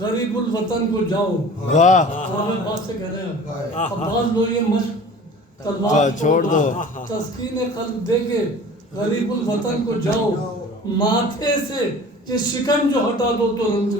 غریب الوطن کو جاؤ. واہ ہمیں بات سے کہہ رہے ہیں. اب بعض لوگ یہ مشق تلوار چھوڑ دو. تسکین قلب دے کے غریب الوطن کو جاؤ, ماتھے سے یہ شکن جو ہٹا دو تو رنگ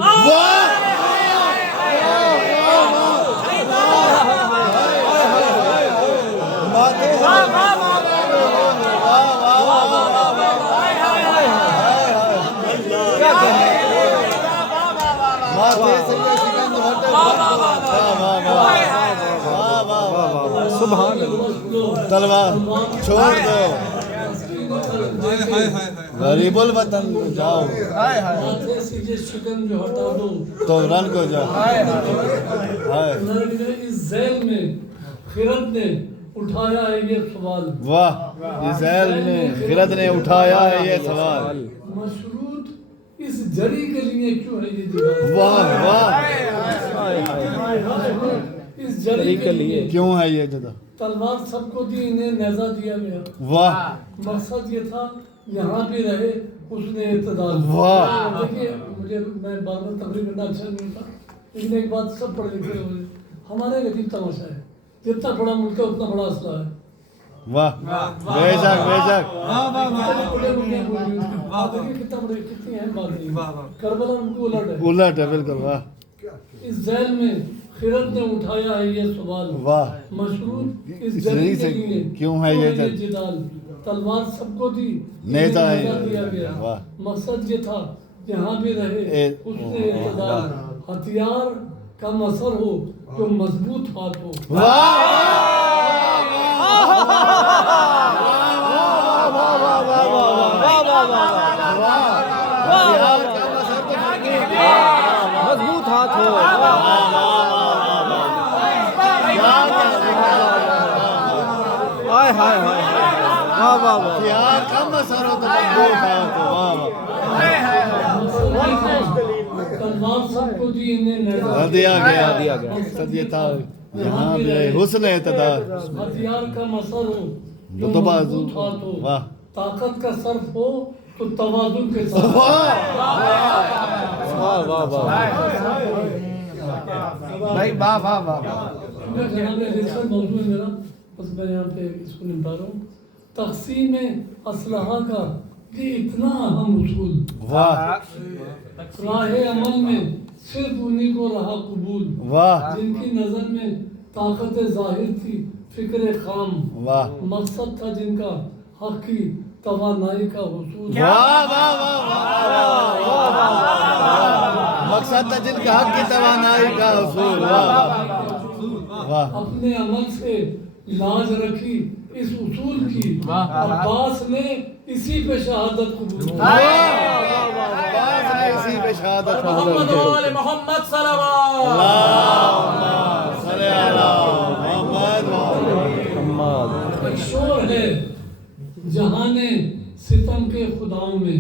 سبحان اللہ. تلوار چھوڑ دو, غریب الوطن کو جاؤ ماتھے سے یہ شکن جو ہٹا دو تو رن کو جاؤ. اس ذیل میں خرد نے اٹھایا ہے یہ سوال. واہ اسرائیل نے خرد نے اٹھایا ہے یہ سوال. مشروط اس جڑی کے لیے کیوں ہے یہ دیوار؟ واہ واہ اس جڑی کے لیے کیوں ہے یہ جگہ؟ تلوار سب کو دی, انہیں نیزہ دیا گیا. واہ مقصد یہ تھا یہاں بھی رہے حسن اعتدال. واہ. دیکھیے مجھے میں بار بار تقریر کرنا اچھا نہیں ہوتا, لیکن ایک بات سب پڑھ لکھے ہوئے ہمارے ایک عجیب تماشا ہے, جتنا بڑا ملک ہے اتنا بڑا اسلحہ ہے. واہ بے شک بے شک. کتنا بڑے کتنی اہم بات ہے. کربلا ان کو الٹ ہے. الٹ ہے بالکل. واہ اس ذیل میں خرد نے اٹھایا ہے یہ سوال. واہ مشروط اس جڑی کے لیے کیوں ہے یہ جدال. تلوار سب کو دی, نیزہ دیا گیا. واہ مقصد یہ تھا جہاں بھی رہے حسن اعتدال. ہتھیار کا اثر ہو جو مضبوط ہاتھ ہو. مضبوط ہاتھ ہو. ہائے ہائے ہائے. واہ واہ واہ. یار کم اثر ہو تو مضبوط ہاتھ ہو. واہ واہ. تلوار سب کو دی, انہیں نیزہ دیا گیا. دیا گیا. مقصد یہ تھا یہاں بھی رہے حسن اعتدال. ہتھیار کا اثر ہو جو تو بازو. مضبوط ہاتھ ہو. واہ طاقت کا صرف ہو تو توازن کے ساتھ. واہ واہ واہ. بھائی واہ واہ واہ. جناب ریسرچ موضوع ہے میرا, بس میں یہاں پہ اس کو نمٹا رہا ہوں. تقسیم اسلحہ کا یہ اتنا اہم اصول واہ راہ عمل میں صرف انہی کو رہا قبول, واہ جن کی نظر میں طاقت ظاہر تھی فکر خام. واہ مقصد تھا جن کا حق کی توانائی کا حصول. واہ واہ واہ. مقصد تھا جن کا حق کی توانائی کا حصول. واہ اپنے عمل سے لاج رکھی اس اصول کی, عباس نے اسی پہ شہادت قبول. اسی پہ شہادت محمد و آل محمد صلوات. ایک شور ہے جہاں نے ستم کے خداؤں میں,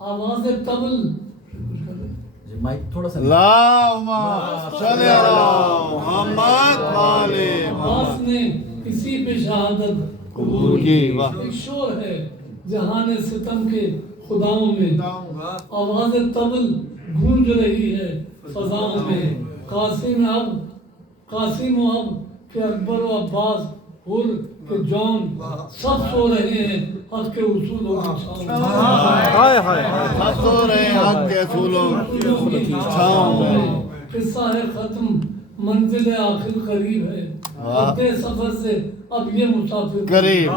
آواز طبل اللہم صلی علی محمد والے عباس نے اسی پہ شہادت قبول کی. ایک شور ہے جہاں نے ستم کے خداؤں میں, آواز طبل گونج رہی ہے فضاؤں میں. قاسم و اب کہ اکبر و عباس حر کہ جون سب سو رہے ہیں حق کے اصولوں کی چھاؤں. ہائے ہائے. سب سو رہے ہیں حق کے اصولوں کی چھاؤں میں. قصہ ہے ختم منزل آخر قریب ہے, اپنے سفر سے اب یہ مسافر قریب.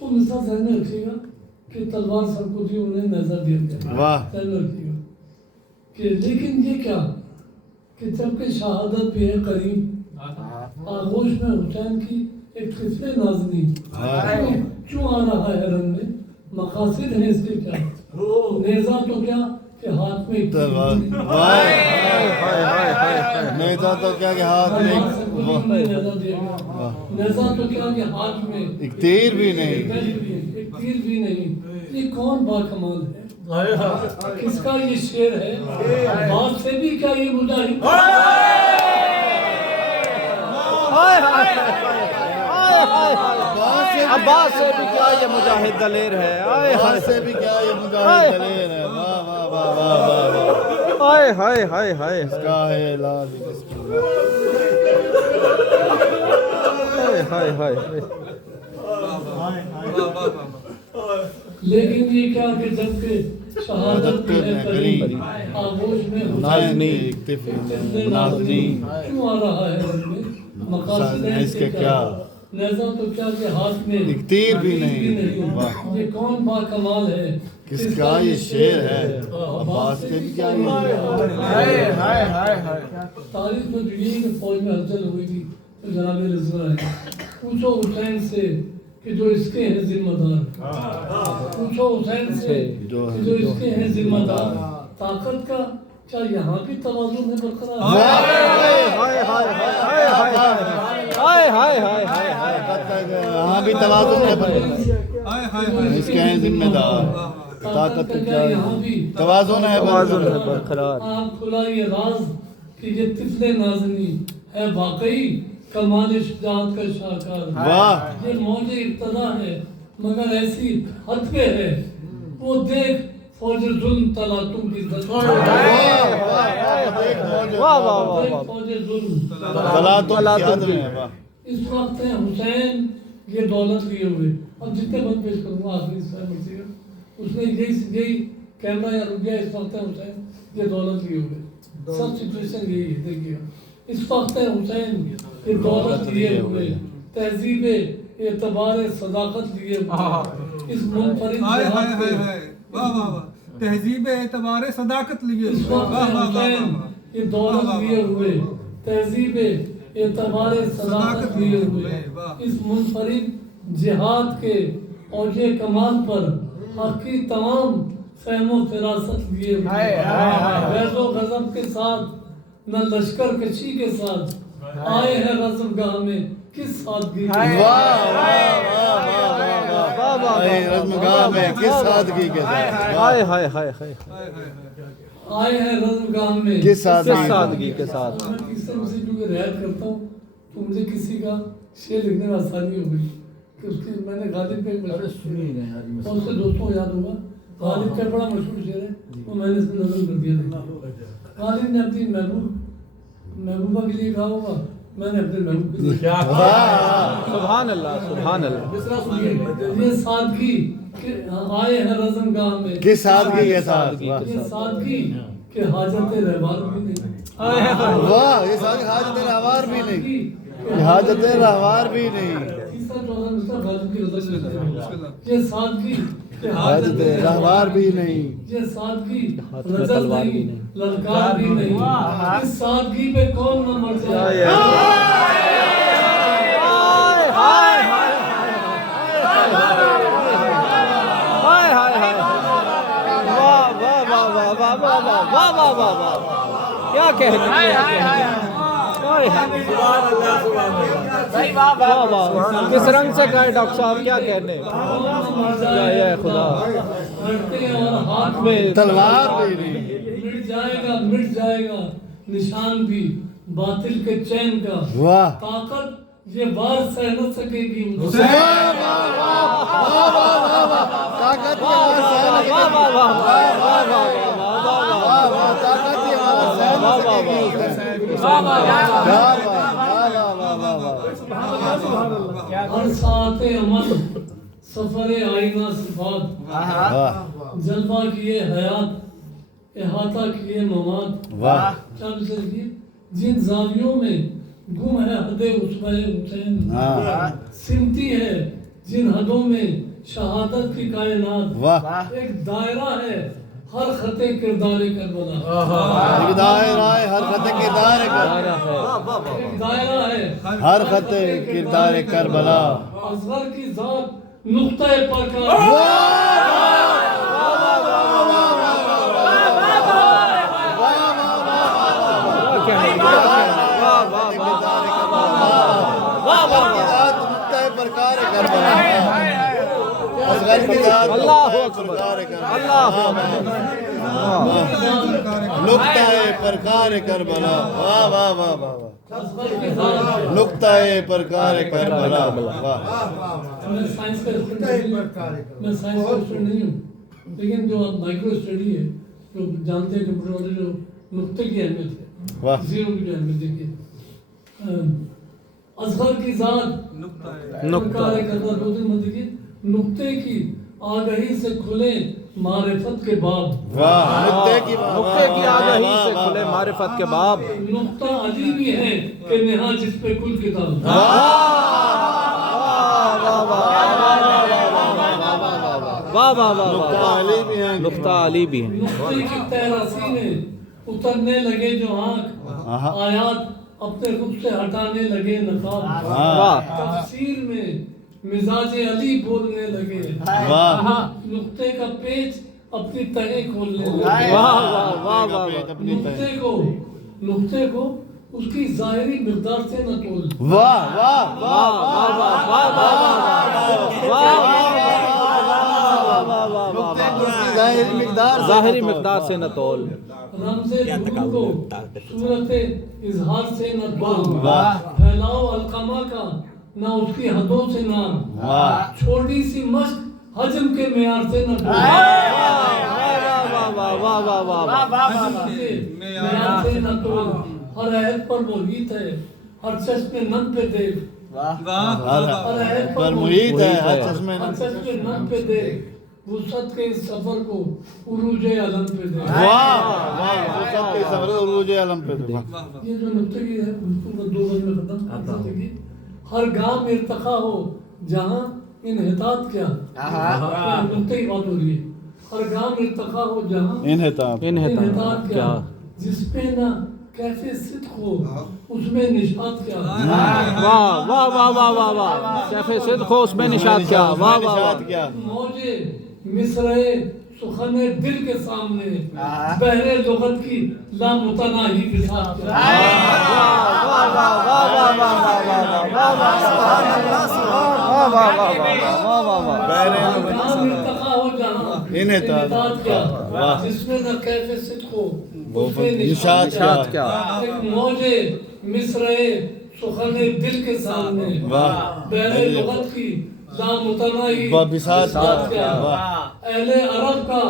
وہ مثال ذہن میں رکھیے گا کہ تلوار سب کو دی, انہیں نیزہ دیا گیا. واہ ذہن میں رکھیے گا کہ لیکن یہ کیا کہ جب کہ شہادت بھی ہے قریب, آغوش میں حسین کی ایک قصے نازنی کیوں آ رہا ہے رنگ میں, مقاصد ہیں اس کے کیا, نیزہ تو کیا کہ ہاتھ میں نیزہ تو کیا کہ ہاتھ میں نیزہ تو کیا کہ ہاتھ میں ایک تیر بھی نہیں. ایک تیر بھی نہیں. یہ کون با کمال ہے, کس کا یہ شعر ہے, بات سے بھی کیا یہ مجاہد. عباس سے بھی کیا یہ مجاہد دلیر ہے. عباس سے بھی کیا یہ مجاہد دلیر ہے. واہ واہ واہ واہ واہ واہ ہائے ہائے ہائے ہائے کا ہے علاج اس کی ہائے ہائے ہائے لیکن یہ کیا کہ جب کہ شہادت کی ہے قریب آغوش میں نازنی اکتفی نازنی کیوں آ رہا ہے ان میں مقاصد ہے اس کے کیا نیزہ تو کیا کہ ہاتھ میں ایک تیر بھی نہیں یہ کون با کمال ہے کس کا یہ شعر ہے عباس کے کیا یہ تاریخ میں دنیا کی فوج میں ہلچل ہوئی تھی تو جناب رضوان ہے پوچھو حسین سے کہ جو اس کے ہیں ذمہ دار پوچھو حسین سے جو کہ جو اس کے ہیں ذمہ دار طاقت کا کیا یہاں بھی توازن ہے برقرار ہائے ہائے ہائے ہائے ہاں بھی توازن ہے پر اس کے ہیں ذمہ دار طاقت کا کیا توازن ہے برقرار آپ کھلا یہ راز کہ یہ طفل نازنی ہے واقعی کمال شجاعت کا شاہکار واہ یہ موج ابتدا ہے مگر ایسی حد پہ ہے وہ دیکھ فوج ظلم تلاتم کی واہ واہ واہ فوج ظلم تلاتم کی حد میں ہے واہ اس وقت ہے حسین یہ دولت لیے ہوئے اب جتنے بند پیش کروں گا آخری مرضی اس نے یہی کیمرہ یا رک گیا اس وقت ہے حسین یہ دولت لیے ہوئے سب سچویشن یہی ہے دیکھیے اس وقت ہے حسین یہ دولت لیے ہوئے تہذیب اعتبار صداقت لیے ہوئے اس منفرد تہذیب اعتبار صداقت لیے اس وقت ہے حسین یہ دولت لیے ہوئے تہذیب اعتبار صداقت لیے ہوئے اس منفرد جہاد کے اوج کمال پر حق کی تمام فہم و فراست لیے ہوئے غیظ و غضب کے ساتھ نہ لشکر کشی کے ساتھ آئے ہیں رزم گاہ میں کس سادگی واہ واہ واہ واہ رزم گاہ میں کس سادگی کے ساتھ ہائے ہائے ہائے ہائے آئے ہیں رزم گاہ میں کس سادگی کے ساتھ میں کس سے مجھے کیونکہ رعایت کرتا ہوں تو مجھے کسی کا شعر لکھنے میں آسانی ہو گئی کہ اس کی میں نے غالب پہ بہت سے دوستوں کو یاد ہوگا غالب کا بڑا مشہور شعر ہے وہ میں نے اس میں نظم کر دیا تھا غالب نے اپنی محبوبہ کے لیے کہا ہوگا میں نے اپنے محبوب کے لیے سبحان اللہ سبحان اللہ یہ سادگی کہ آئے ہیں رزم گاہ میں کس سادگی کے ساتھ یہ سادگی کہ حاجت رہبار بھی نہیں واہ یہ سادگی حاجت رہوار بھی نہیں حاجت رہوار بھی نہیں تیسرا چوتھا مصرع غالب کی رضا سے یہ سادگی کہ حاجت رہوار بھی نہیں یہ سادگی رجل نہیں للکار بھی نہیں اس سادگی پہ کون نہ مر جائے کیا کہنے کس رنگ سے کہے ڈاکٹر صاحب کیا کہنے خدا لڑتے ہیں اور ہاتھ میں تلوار بھی نہیں مٹ جائے گا نشان بھی باطل کے چین کا واہ طاقت یہ بار سہ نہ سکے گی طاقت ہر ساعت عمل سفر آئینہ صفات جلوہ کیے حیات احاطہ کیے مواد چل چلیے جن زاویوں میں گم ہے حد عصبہ حسین سمتی ہے جن حدوں میں شہادت کی کائنات ایک دائرہ ہے ہر خطے کردار کربلا ایک دائرہ ہے ہر خطے کردار کربلا ایک دائرہ ہے ہر خطے کردار کربلا اصغر کی ذات نقطہ پرکار نقطہ پرکار کربلا واہ واہ واہ واہ نقطہ پرکار کربلا واہ میں سائنس کا اسٹوڈنٹ نہیں ہوں لیکن جو مائکرو اسٹڈی ہے جو جانتے ہیں کمپیوٹر والے جو نقطے کی اہمیت ہے واہ زیرو کی جو اہمیت دیکھیے اصغر کی ذات نقطہ نقطے کی آگہی سے کھلے معرفت کے باب واہ نقطے کی نقطے کی آگہی سے کھلے معرفت کے باب نقطہ علی بھی ہے کہ نہا جس پہ کل کتاب واہ واہ واہ نقطہ علی بھی ہیں نقطہ علی بھی ہیں نقطے کی تیراسی میں اترنے لگے جو آنکھ آیات اپنے خود سے ہٹانے لگے نقاب واہ تفسیر میں مزاج علی بولنے لگے واہ نقطے کا پیچ اپنی تہے کھولنے لگے واہ واہ واہ واہ نقطے کو اس کی ظاہری مقدار سے نہ تول واہ واہ واہ واہ واہ واہ ظاہری مقدار سے نہ تول رمز گرو کو صورت اظہار سے نہ تول پھیلاؤ علقمہ کا نہ اس کی حدوں سے نام چھوٹی سی مشق حجم کے معیار سے نہ تول معیار سے نہ تول ہر عہد پر محیط ہے ہر چشم نم پہ دیکھ ہر عہد پر محیط ہے ہر چشم ہر چشم نم پہ دیکھ وسعت کے اس سفر کو عروج علم پہ دے واہ واہ سب کے سفر عروج علم پہ یہ جو نقطے کی ہے اس کو دو بند میں ختم دیکھیے ہر گام ارتقا ہو جہاں انحطاط کیا نقطے کی بات ہو رہی ہے ہر گام ارتقا ہو جہاں انحطاط انحطاط کیا جس پہ نہ کیسے صدق ہو اس میں نشاط کیا واہ واہ واہ واہ واہ واہ کیفے صدق ہو اس میں نشاط کیا واہ واہ واہ کیا موجے مصرعے سخن دل کے سامنے بحر لغت کی لامتناہی بساط کیا انحطاط کیا جس میں نہ کیفے صدق ہو اس میں نشاط کیا ایک موجے مصرعے سخن دل کے سامنے بحر لغت کی لامتناہی بساط کیا اہل عرب کا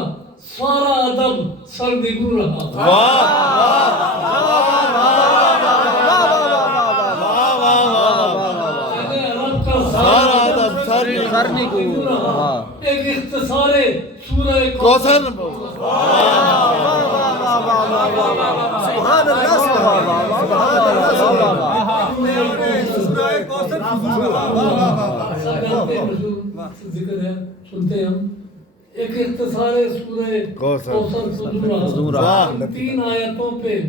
سارا ادب سرنگو رہا اہل عرب کا سارا ادب سرنگو رہا ایک اختصار سورہ کوثر سبحان اللہ ذکر ہے سنتے ہم ایک اختصار سورہ کوثر تین آیتوں پہ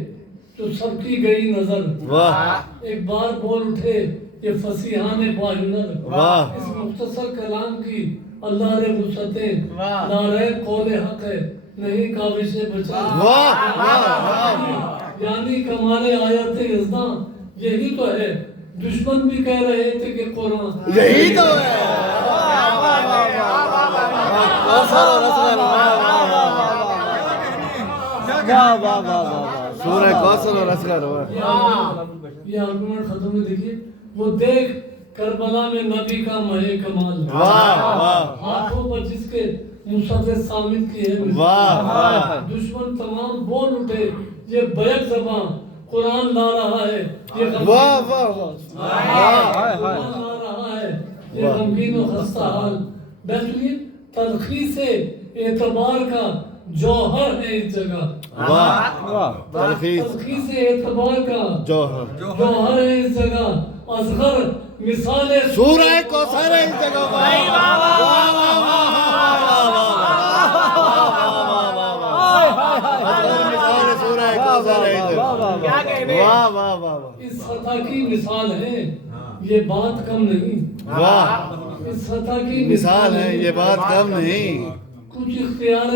جو سب کی گئی نظر ایک بار بول اٹھے یہ فصیحان باہنر اس مختصر کلام کی اللہ نے وسعتیں نعرہ قول حق ہے نہیں کاوش بچا یعنی کمال آیت ازداں یہی تو ہے دشمن بھی کہہ رہے تھے کہ قرآن یہی تو ہے سورہ کوثر اور اصغر یہ آرگومنٹ ختم ہے دیکھیے وہ دیکھ کربلا میں نبی کا مہے کمال ہاتھوں پر جس کے مصحف سامت کی ہے دشمن تمام بول اٹھے یہ بیک زبان قرآن لا رہا ہے یہ غمگین و خستہ حال بہترین تلخیص اعتبار کا جوہر ہے اس جگہ تلخیص اعتبار کا جوہر ہے اس جگہ اصغر مثال سورہ کوثر ہے اس جگہ اس سطح کی مثال ہے یہ بات کم نہیں اس سطح کی مثال ہے یہ بات کم نہیں کچھ اختیار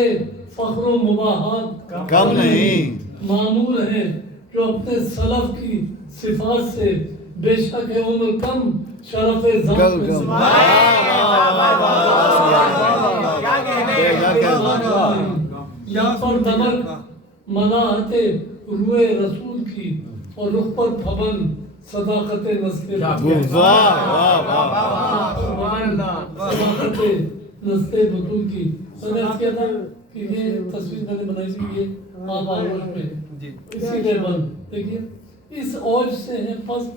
فخر و مباحات کم نہیں معمول ہیں جو اپنے سلف کی صفات سے بے شک ہے عمر کم شرف ذات میں یہاں پر دمر ملاحت روئے رسول کی اور رخ پر پھبن صداقت نسل صداقت نسل بطول کی سمجھ کیا تھا کہ یہ تصویر میں نے بنائی تھی یہ آپ آگوش میں اسی کے بند دیکھیے اس اوج سے ہے پس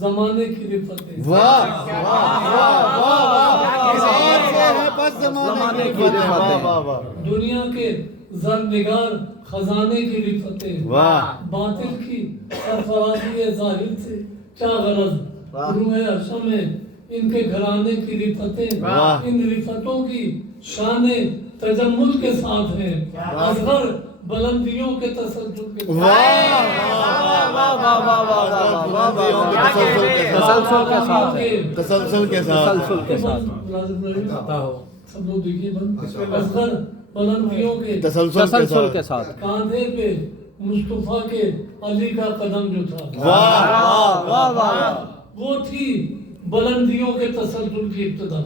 زمانے کی رفتیں واہ واہ واہ واہ اس اور سے ہے پس زمانے کی رفتیں واہ واہ دنیا کے زر نگار خزانے کی رفتیں واہ باطل کی سرفرازی ظاہر سے کیا غرض روح حشم ہے ان کے گھرانے کی رفتیں ان رفتوں کی شان تجمل کے ساتھ ہیں اصغر بلندیوں کے تسلسل کے ساتھ تسلسل کے ساتھ سب لوگ دیکھیے اصغر بلندیوں کے تسلسل کے ساتھ کاندھے پہ مصطفیٰ کے علی کا قدم جو تھا واہ واہ واہ وہ تھی بلندیوں کے تسلسل کی ابتدا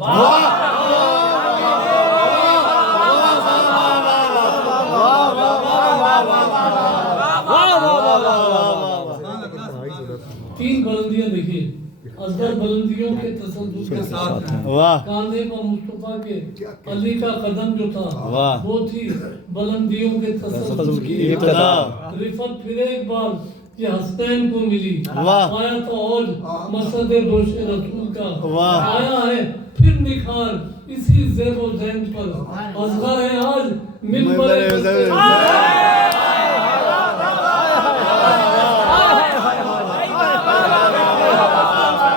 تین بلندیاں دیکھیے اصغر بلندیوں کے تسلسل کے ساتھ واہ کاندھے پر مصطفیٰ کے علی کا قدم جو تھا واہ وہ تھی بلندیوں کے تسلسل کی ابتدا رفت پھر ایک بار یہ حسنین کو ملی واہ آیا تو اوج مسجد دوش رسول کا واہ آیا ہے پھر نکھار اسی زیب و زین پر اصغر ہے آج منبر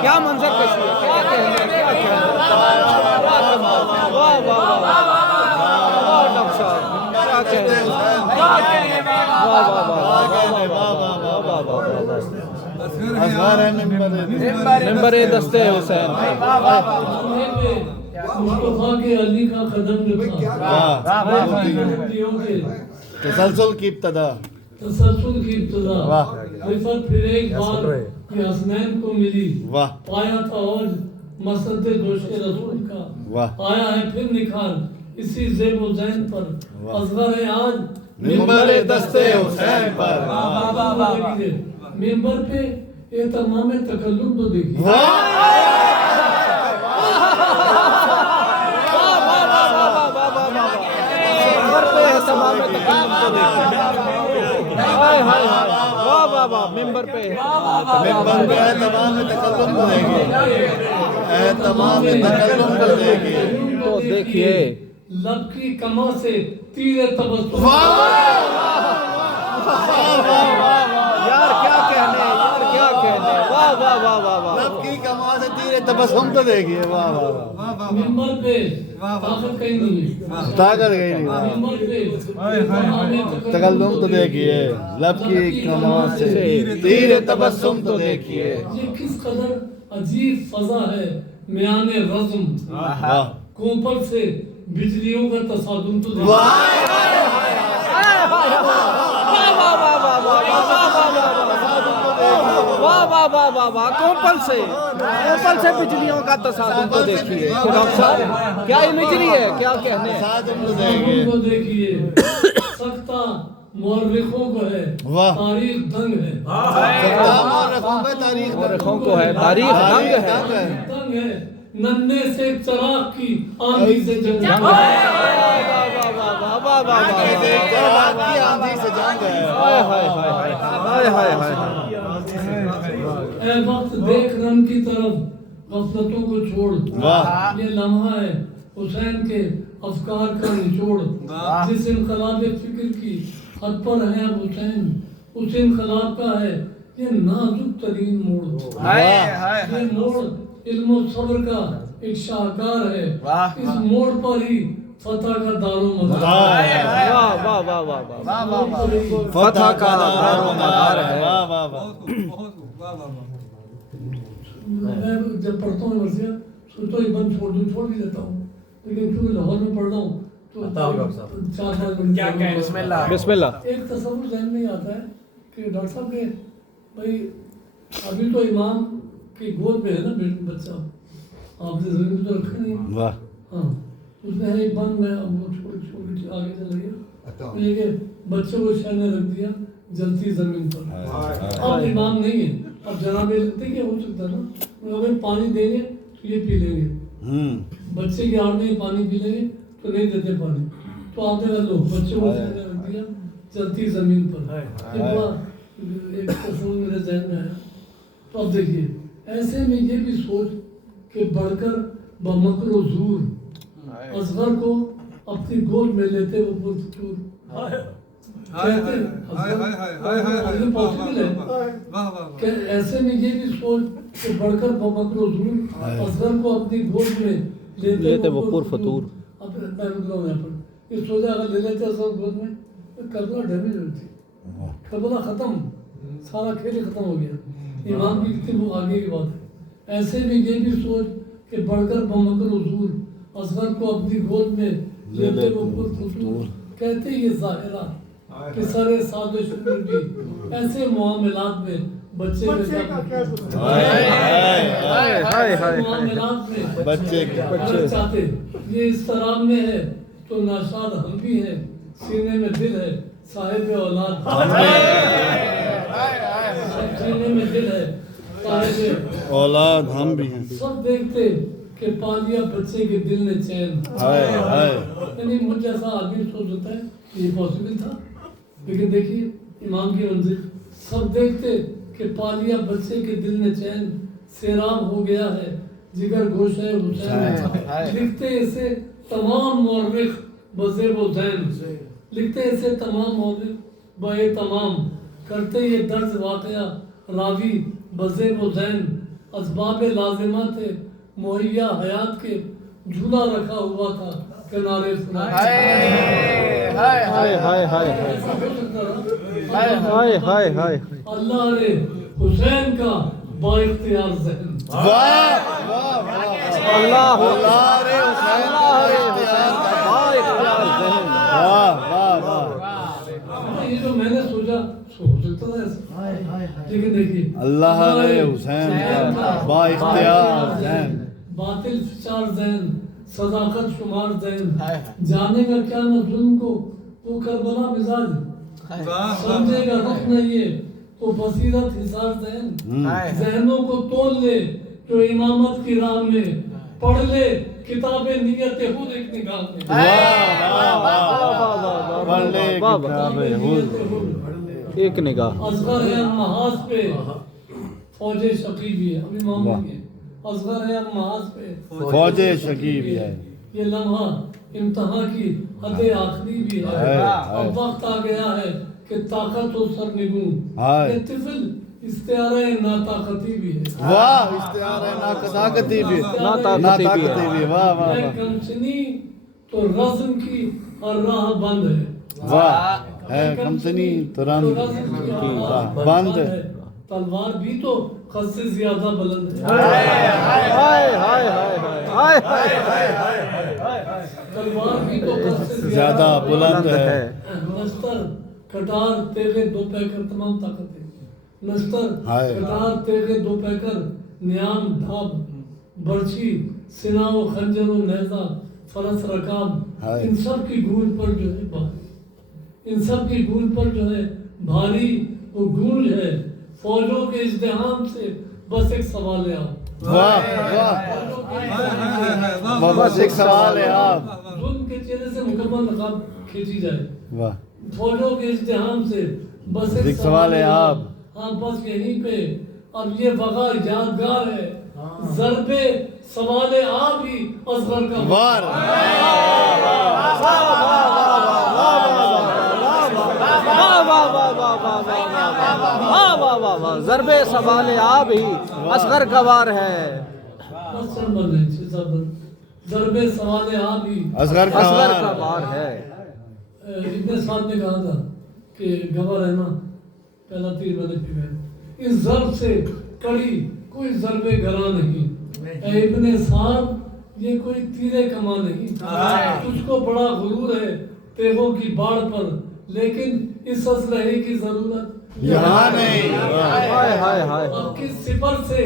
کیا منظر کشی ہے کیا کہنے کیا کہنے واہ واہ واہ واہ ڈاکٹر صاحب کیا کہنے واہ واہ اصغر ہے ممبر دستے حسین مصطفیٰ کے علی کا قدم جو تھا بلندیوں کے تسلسل کی ابتدا تسلسل کی ابتدا واہ رفت پھر ایک بار یہ حسنین کو ملی واہ پایا تھا اوج مسجد دوش رسول کا واہ آیا ہے پھر نکھار اسی زیب و زین پر اصغر ہے آج ممبر دستے حسین پر ممبر پہ اہتمام تکلم تو دیکھیے ممبر پہ ممبر پہ تمام تکلم کو دیکھیے تمام تکلم کو دیکھیے تو دیکھیے لب کی کما سے تیر تبسم یار کیا کہنے یار کیا کہنے واہ واہ واہ واہ واہ لب کی کما سے تیر تبسم تو دیکھیے واہ واہ ممبر پہ طاقت کہیں نہیں ہے طاقت گئی نہیں ممبر پہ تکلم تو دیکھیے لب کی کما سے تیر تبسم تو دیکھیے یہ کس قدر عجیب فضا ہے میان رزم واہ کوپر سے بجلیوں کا تصادم تو دیکھیے واہ واہ واہ واہ واہ کوپل سے بجلیوں کا تصادم تو دیکھیے ڈاکٹر صاحب کیا امیجری ہے کیا کہنے تصادم تو دیکھیے کو دیکھیے سکتا مورخوں کو ہے واہ تاریخ دنگ ہے مورخوں کو ہے تاریخ دنگ ہے دنگ ہے ننے سے چراغ کی آندھی سے جنگ ہے اے وقت دیکھ رن کی طرف غفلتوں کو چھوڑ واہ یہ لمحہ ہے حسین کے افکار کا نچوڑ جس انقلاب فکر کی حد پر ہے اب حسین اس انقلاب کا ہے یہ نازک ترین موڑ یہ موڑ علم و صبر کا ایک شاہکار ہے اس موڑ پر ہی فتح کا دار و مدار واہ واہ واہ واہ واہ فتح کا دار و مدار ہے میں جب پڑھتا ہوں مرضیہ سوچتا ہوں بند چھوڑ بھی دیتا ہوں لیکن کیونکہ لاہور میں پڑھ رہا ہوں تو 4-5 منٹ کیا کہیں بسم اللہ بسم اللہ ایک تصور ذہن میں آتا ہے کہ ڈاکٹر صاحب کے بھائی ابھی تو امام کی گود میں ہے نا بچہ آپ نے زمین میں تو رکھا نہیں واہ ہاں اس نے ایک بند میں وہ چھوڑ کے آگے چلا گیا لیکن بچے کو شہر نے رکھ دیا جلتی زمین پر اب امام نہیں ہے اب جناب دیکھیے ہو سکتا ہے نا اگر پانی دیں گے تو یہ پی لیں گے بچے کی آڑ میں پانی پی لیں گے تو نہیں دیتے پانی تو آپ نے کہا لو بچوں کو رکھ دیا چلتی زمین پر. ایک تصور میرے ذہن میں آیا. تو اب دیکھیے ایسے میں یہ بھی سوچ کہ بڑھ کر بمکر و زور اصغر کو اپنی گود میں لیتے وہ پرفتور کہ ایسے میں یہ بھی سوچ کہ بڑھ کر بمکر و زور اصغر کو اپنی گود میں لیتے وہ پرفتور. اب میں رک رہا ہوں یہاں پر. یہ سوچا اگر لے لیتے اصغر گود میں کربلا ڈیمیج ہوتی, کربلا ختم, سارا کھیل ختم ہو گیا. امام کی کتنی وہ آگے کی بات ہے. ایسے میں یہ بھی سوچ کہ بڑھ کر بمکر و زور اصغر کو اپنی گود میں لیتے وہ پرفتور کہتے یہ ظاہرہ کہ سارے سازش بھی ایسے معاملات میں بچے معاملات میں بچے چاہتے یہ اس طرح میں ہے تو ناشاد ہم بھی ہیں, سینے میں دل ہے صاحب اولاد, سینے میں دل ہے صاحب اولاد ہم بھی ہیں. سب دیکھتے کہ پالیا بچے کے دل نے چین. یعنی مجھ جیسا آدمی سوچ ہوتا ہے یہ پاسبل تھا, لیکن دیکھیے امام کی منزل. سب دیکھتے کہ پالیا بچے کے دل نے چین, سیراب ہو گیا ہے جگر گوشہ حسین. لکھتے اسے تمام مورخ بزیب و زین, لکھتے اسے تمام مورخ بے تمام, کرتے یہ درج واقعہ راوی بزیب و زین. اسباب لازمہ تھے مہیا حیات کے, جھولا رکھا ہوا تھا کنارے فراق. اللہ نے حسین کا با اختیار ذہن. یہ جو میں نے سوچا ہو سکتا تھا ایسا, لیکن دیکھیے اللہ نے حسین کا با اختیار ذہن. باطل فچار ذہن, صداقت شمار ذہن, جانے کا کیا نہ ظلم کو وہ کربلا مزاج, سمجھے گا رخ نہ یہ وہ بصیرت حسار ذہن. ذہنوں کو تول لے جو امامت کی راہ میں, پڑھ لے کتاب نیت خود ایک نگاہ میں. ایک نگاہ. اصغر ہے محاذ پہ فوج شقیب ہے, ابھی معمول ہے. اصغر ہے محاذ پہ فوج شقیب ہے. یہ لمحہ امتحان کی حد آخری بھی ہے. اب وقت آ گیا ہے کہ طاقت و سرنگوں. یہ طفل استعارہ ناطاقتی بھی ہے. واہ, استعارہ ناطاقتی بھی, ناطاقتی بھی. واہ واہ واہ. کمچنی تو رزم کی اور راہ بند ہے. واہ, ہے کمچنی تو رزم کی راہ بند ہے. تلوار بھی تو خط سے زیادہ بلند ہے. تلوار بھی تو خط سے زیادہ بلند ہے. نستر کٹار تیغے دو پیکر تمام طاقت ہے. نستر کٹار تیغے دو پیکر نیام دھاب برچی سنا و خنجر و نیزہ فرس رکاب. ان سب کی گونج پر جو ہے بھاری, ان سب کی گونج پر جو ہے بھاری وہ گونج ہے فوجوں کے ازدحام سے. بس ایک سوال ہے آپ, بس ایک سوال ہے آپ, ظلم کے چہرے سے مکمل نقاب کھینچی جائے. واہ, فوجوں کے ازدحام سے بس ایک سوال ہے آپ. ہاں بس یہیں پہ اب یہ وقع یادگار ہے. ضرب سوال آپ ہی اصغر کا وار. ضرب سوال آپ ہی اصغر کا وار ہے. ضرب سوال آپ ہی اصغر کا وار ہے. ابن سعد نے کہا تھا کہ گواہ رہنا پہلا تیر میں نے پھینکا. اس ضرب سے کڑی کوئی ضرب گراں نہیں. اے ابن سعد یہ کوئی تیرے کما نہیں. تجھ کو بڑا غرور ہے تیغوں کی باڑ پر, لیکن اس اسلحے کی ضرورت یہاں نہیں. اب کس سپر سے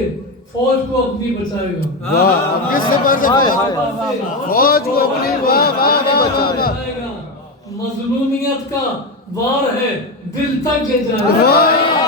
فوج کو اپنی بچائے گا. واہ, کس سپر سے فوج کو اپنی. واہ واہ بچائے گا. مظلومیت کا وار ہے دل تک یہ جائے گا.